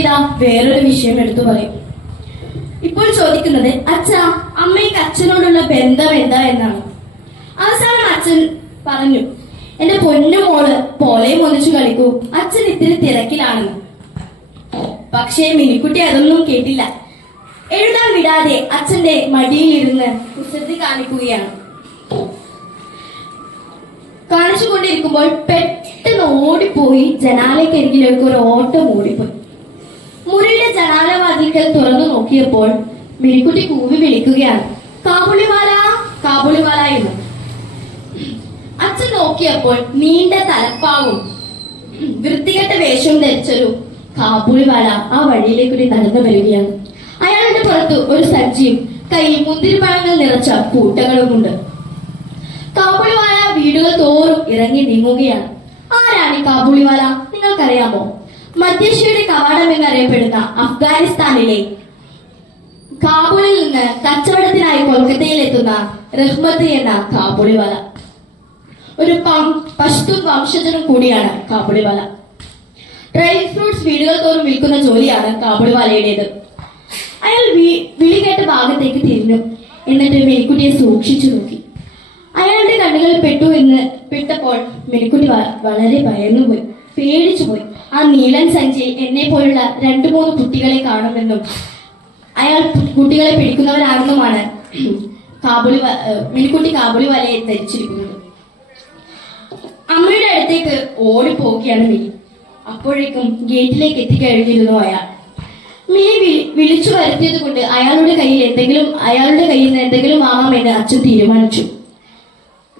ഇതാ വേറൊരു വിഷയം എടുത്തു പറയും. ഇപ്പോൾ ചോദിക്കുന്നത് അച്ഛ അമ്മയ്ക്ക് അച്ഛനോടുള്ള ബന്ധം എന്താ എന്നാണ്? അവസാനം അച്ഛൻ പറഞ്ഞു എന്റെ പൊന്നു മോൾ പോലെയും ഒന്നിച്ചു കളിക്കൂ. അച്ഛൻ ഇത്തിരി തിരക്കിലാണെന്ന് പക്ഷേ മിനിക്കുട്ടി അതൊന്നും കേട്ടില്ല. എഴുതാൻ വിടാതെ അച്ഛന്റെ മടിയിലിരുന്ന് കുസൃതി കാണിക്കുകയാണ്. കാണിച്ചുകൊണ്ടിരിക്കുമ്പോൾ പെട്ടെന്ന് ഓടിപ്പോയി ജനാലയ്ക്കരികിലേക്ക് ഒരു ഓട്ടം ഓടിപ്പോയി. മുറിയുടെ ജനാലവാതിക്കൽ തുറന്നു നോക്കിയപ്പോൾ മിനിക്കുട്ടി കൂവി വിളിക്കുകയാണ്. കാബുളിവാല കാബുളിവാല എന്ന്. അച്ഛൻ നോക്കിയപ്പോൾ നീണ്ട തലപ്പാവും വൃത്തികെട്ട വേഷവും ധരിച്ചൊരു കാബൂളിവാല ആ വഴിയിലേക്കൂടി നടന്നു വരികയാണ്. അയാളുടെ പുറത്ത് ഒരു സജ്ജിയും കയ്യിൽ മുന്തിരിപ്പഴങ്ങൾ നിറച്ച കൂട്ടങ്ങളുമുണ്ട്. കാബൂളിവാല വീടുകൾ തോറും ഇറങ്ങി നീങ്ങുകയാണ്. ആരാണ് ഈ കാബൂളിവാല? നിങ്ങൾക്കറിയാമോ? മധ്യേഷ്യയുടെ കവാടം എന്നറിയപ്പെടുന്ന അഫ്ഗാനിസ്ഥാനിലെ കാബൂളിൽ നിന്ന് കച്ചവടത്തിനായി കൊൽക്കത്തയിൽ എത്തുന്ന റഹ്മത്ത് എന്ന കാബൂളിവാല. ഒരു പം- വംശജനും കൂടിയാണ് കാബൂളിവാല. ഡ്രൈ ഫ്രൂട്ട്സ് വീടുകൾ തോറും വിൽക്കുന്ന ജോലിയാണ് കാബൂളിവാലയുടേത്. അയാൾ വിളി കേട്ട ഭാഗത്തേക്ക് തിരിഞ്ഞു. എന്നിട്ട് മേൽക്കുട്ടിയെ സൂക്ഷിച്ചു നോക്കി. അയാളുടെ കണ്ണുകൾ പെട്ടു എന്ന് പെട്ടപ്പോൾ മെലിക്കുട്ടി വളരെ ഭയന്നുപോയി പേടിച്ചുപോയി ആ നീലൻ സഞ്ചി എന്നെ പോലുള്ള രണ്ടു മൂന്ന് കുട്ടികളെ കാണുമെന്നും അയാൾ കുട്ടികളെ പിടിക്കുന്നവരാണെന്നുമാണ് കാബുളി മെലിക്കുട്ടി കാബുളി വലയെ ധരിച്ചിരിക്കുന്നത്. അമ്മയുടെ അടുത്തേക്ക് ഓടിപ്പോവുകയാണ് മിനി അപ്പോഴേക്കും ഗേറ്റിലേക്ക് എത്തിക്കഴിഞ്ഞിരുന്നു അയാൾ. മിനി വിളിച്ചു വരുത്തിയത് കൊണ്ട് അയാളുടെ കയ്യിൽ എന്തെങ്കിലും അയാളുടെ കയ്യിൽ നിന്ന് എന്തെങ്കിലും വാങ്ങാമെന്ന് അച്ഛൻ തീരുമാനിച്ചു.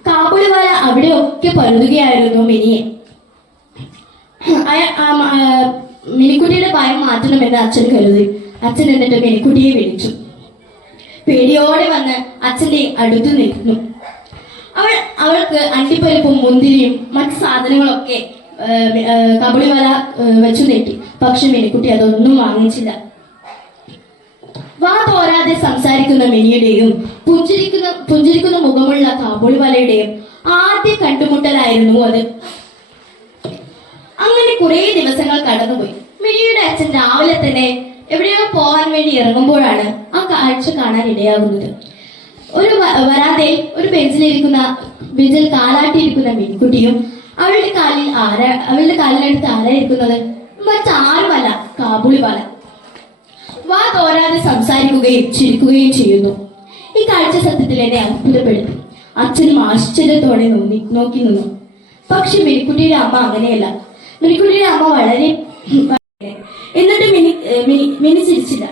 കാബുളിവാല അവിടെയൊക്കെ പരുതുകയായിരുന്നു മിനിയെ. മിനിക്കുട്ടിയുടെ ഭയം മാറ്റണമെന്ന് അച്ഛൻ കരുതി. അച്ഛൻ എന്നിട്ട് മിനിക്കുട്ടിയെ വിളിച്ചു. പേടിയോടെ വന്ന് അച്ഛന്റെ അടുത്ത് നിൽക്കുന്നു. അവൾ അവൾക്ക് അണ്ടിപ്പരിപ്പും മുന്തിരിയും മറ്റ് സാധനങ്ങളൊക്കെ കബളിവല വെച്ചു നീട്ടി. പക്ഷെ മിനിക്കുട്ടി അതൊന്നും വാങ്ങിച്ചില്ല. തോരാതെ സംസാരിക്കുന്ന മിനിയുടെയും പുഞ്ചിരിക്കുന്ന പുഞ്ചിരിക്കുന്ന മുഖമുള്ള കാബൂളിവാലയുടെയും ആദ്യ കണ്ടുമുട്ടലായിരുന്നു അത്. അങ്ങനെ കുറെ ദിവസങ്ങൾ കടന്നുപോയി. മിനിയുടെ അച്ഛൻ രാവിലെ തന്നെ എവിടെയോ പോകാൻ വേണ്ടി ഇറങ്ങുമ്പോഴാണ് ആ കാഴ്ച കാണാൻ ഇടയാകുന്നത്. ഒരു വരാതെ ഒരു ബെഞ്ചിലിരിക്കുന്ന ബെഞ്ചിൽ കാലാട്ടിയിരിക്കുന്ന മിനിക്കുട്ടിയും അവളുടെ കാലിൽ ആരാ അവളുടെ കാലിനടുത്ത് ആരായിരിക്കുന്നത് മറ്റാരുമല്ല കാബൂളി ബാല വാ തോരാതെ സംസാരിക്കുകയും ചിരിക്കുകയും ചെയ്യുന്നു. ഈ കാഴ്ച സത്യത്തിൽ എന്നെ അത്ഭുതപ്പെടുത്തി. അച്ഛനും ആശ്ചര്യത്തോടെ നോക്കി നോക്കി നിന്നു. പക്ഷെ മിനിക്കുട്ടിയുടെ അമ്മ അങ്ങനെയല്ല. മിനിക്കുട്ടിയുടെ അമ്മ വളരെ എന്നിട്ട് മിനി മിനി ചിരിച്ചില്ല.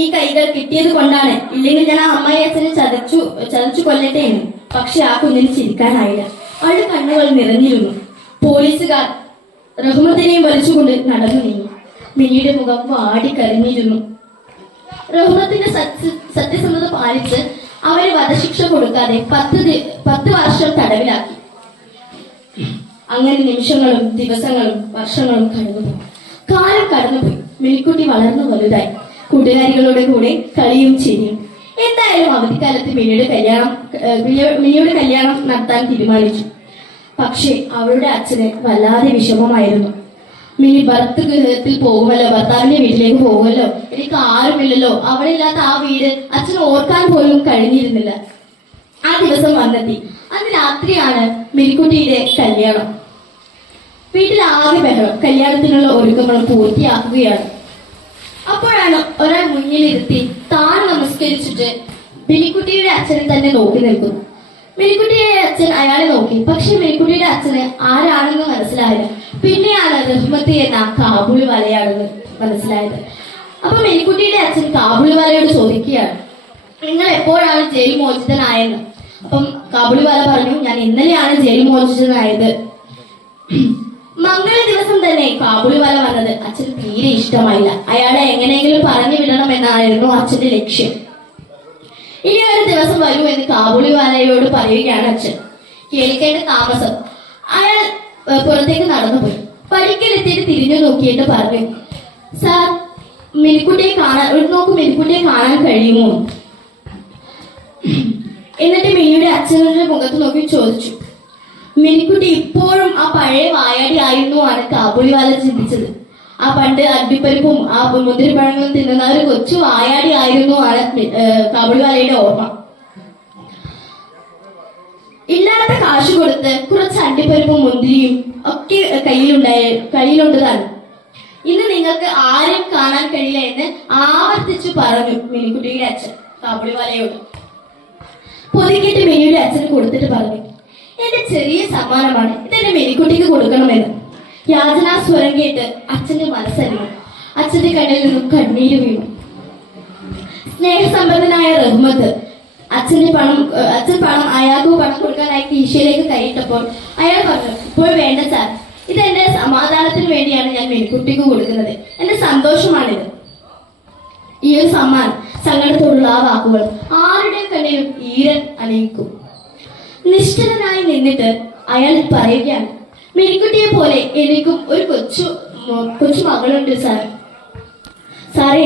ഈ കൈകൾ കിട്ടിയത് കൊണ്ടാണ്. ഇല്ലെങ്കിൽ ഞാൻ ആ അമ്മായി അച്ഛനെ ചതച്ചു ചതച്ചു കൊല്ലട്ടെ എന്ന്. പക്ഷെ ആ കുഞ്ഞിന് ചിരിക്കാനായില്ല. അവളുടെ കണ്ണുകൾ നിറഞ്ഞിരുന്നു. പോലീസുകാർ റഹ്മത്തിനെയും വലിച്ചുകൊണ്ട് നടന്നു നീങ്ങി. മിനിയുടെ മുഖം വാടി കരിഞ്ഞിരുന്നു. റഹ്മത്തിന്റെ സത്യ സത്യസന്ധത പാലിച്ച് അവരെ വധശിക്ഷ കൊടുക്കാതെ പത്ത് പത്ത് വർഷം തടവിലാക്കി. അങ്ങനെ നിമിഷങ്ങളും ദിവസങ്ങളും വർഷങ്ങളും കടന്നുപോയി കാലം കടന്നുപോയി. മിനിക്കുട്ടി വളർന്നു വലുതായി. കൂട്ടുകാരികളുടെ കൂടെ കളിയും ചിരിയും. എന്തായാലും അവധിക്കാലത്ത് മിനിയുടെ കല്യാണം മിനിയുടെ കല്യാണം നടത്താൻ തീരുമാനിച്ചു. പക്ഷേ അവളുടെ അച്ഛന് വല്ലാതെ വിഷമമായിരുന്നു. മിനി ഭർത്ത് ഗൃഹത്തിൽ പോകുമല്ലോ ഭർത്താവിന്റെ വീട്ടിലേക്ക് പോകുമല്ലോ എനിക്ക് ആരുമില്ലല്ലോ. അവിടെ ഇല്ലാത്ത ആ വീട് അച്ഛൻ ഓർക്കാൻ പോലും കഴിഞ്ഞിരുന്നില്ല. ആ ദിവസം വന്നെത്തി. അന്ന് രാത്രിയാണ് മിനിക്കുട്ടിയുടെ കല്യാണം. വീട്ടിൽ ആകെ ബഹളം. കല്യാണത്തിനുള്ള ഒരുക്കങ്ങൾ പൂർത്തിയാക്കുകയാണ്. അപ്പോഴാണ് ഒരാൾ മുന്നിലിരുത്തി താൻ നമസ്കരിച്ചിട്ട് മിനിക്കുട്ടിയുടെ അച്ഛനെ തന്നെ നോക്കി നിൽക്കുന്നു. മിനിക്കുട്ടിയുടെ അച്ഛൻ അയാളെ നോക്കി. പക്ഷെ മിനിക്കുട്ടിയുടെ അച്ഛന് ആരാണെന്ന് മനസ്സിലായില്ല. പിന്നെയാണ് റഹ്മത്ത് എന്ന കാബൂളി വലയാണെന്ന് മനസ്സിലായത്. അപ്പൊ മിനിക്കുട്ടിയുടെ അച്ഛൻ കാബൂളി വലയോട് ചോദിക്കുകയാണ് നിങ്ങൾ എപ്പോഴാണ് ജയിൽ മോചിതനായെന്ന്? അപ്പം കാബൂളി വല പറഞ്ഞു ഞാൻ ഇന്നലെയാണ് ജയിൽ മോചിതനായത്. മംഗള ദിവസം തന്നെ കാബൂളി വല വന്നത് അച്ഛന് തീരെ ഇഷ്ടമായില്ല. അയാളെ എങ്ങനെയെങ്കിലും പറഞ്ഞു വിടണം എന്നായിരുന്നു അച്ഛന്റെ ലക്ഷ്യം. ഇനി ഒരു ദിവസം വരൂ എന്ന് കാബൂളി വാലയോട് പറയുകയാണ് അച്ഛൻ. കേൾക്കേണ്ട താമസം. അയാൾ പുറത്തേക്ക് നടന്നുപോയി. പടിക്കലെത്തിയിട്ട് തിരിഞ്ഞു നോക്കിയിട്ട് പറഞ്ഞു സാർ മിനിക്കുട്ടിയെ കാണാൻ ഒരു നോക്ക് മിനിക്കുട്ടിയെ കാണാൻ കഴിയുമോ? എന്നിട്ട് മിനിയുടെ അച്ഛനുടെ മുഖത്ത് നോക്കി ചോദിച്ചു മിനിക്കുട്ടി ഇപ്പോഴും ആ പഴയ വായാടി ആയിരുന്നു ആണ് കാബൂളിവാല ചിന്തിച്ചത്. ആ പണ്ട് അണ്ടിപ്പരിപ്പും ആ മുന്തിരിപ്പഴങ്ങളും തിന്നുന്ന ഒരു കൊച്ചു വായാടി ആയിരുന്നു മി- കാബുളിവാലയുടെ ഓർമ്മ. ഇല്ലാത്ത കാശ് കൊടുത്ത് കുറച്ച് അണ്ടിപ്പരിപ്പും മുന്തിരിയും ഒക്കെ കയ്യിലുണ്ടായ കയ്യിലുണ്ടതാണ്. ഇന്ന് നിങ്ങൾക്ക് ആരും കാണാൻ കഴിയില്ല എന്ന് ആവർത്തിച്ചു പറഞ്ഞു മിനിക്കുട്ടിയുടെ അച്ഛൻ കാബുളിവാലയോട്. പൊതിക്കിട്ട് മിനിയുടെ അച്ഛന് കൊടുത്തിട്ട് പറഞ്ഞു എന്റെ ചെറിയ സമ്മാനമാണ് ഇതെന്റെ മിനിക്കുട്ടിക്ക് കൊടുക്കണമെന്ന്. യാചനാ സ്വരം കേട്ട് അച്ഛന്റെ മനസ്സലിഞ്ഞു അച്ഛന്റെ കണ്ണിൽ നിന്നും കണ്ണീര് വീണു. സ്നേഹസമ്പന്നനായ റഹ്മത്ത് അച്ഛന്റെ പണം അച്ഛൻ പണം അയാൾക്ക് പണം കൊടുക്കാനായി കീശയിലേക്ക് കൈയിട്ടപ്പോൾ അയാൾ പറഞ്ഞു ഇപ്പോൾ വേണ്ട സാർ. ഇത് എന്റെ സമാധാനത്തിന് വേണ്ടിയാണ് ഞാൻ മെൻകുട്ടിക്ക് കൊടുക്കുന്നത്. എന്റെ സന്തോഷമാണിത്. ഈ ഒരു സമ്മാൻ സങ്കടത്തോടുള്ള ആ വാക്കുകൾ ആരുടെ കണ്ണിലും ഈരൻ അണിയിക്കും. നിശ്ചിതനായി നിന്നിട്ട് അയാൾ പറയുകയാണ് മെനിക്കുട്ടിയെ പോലെ എനിക്കും ഒരു കൊച്ചു കൊച്ചു മകളുണ്ട് സാർ. സാറേ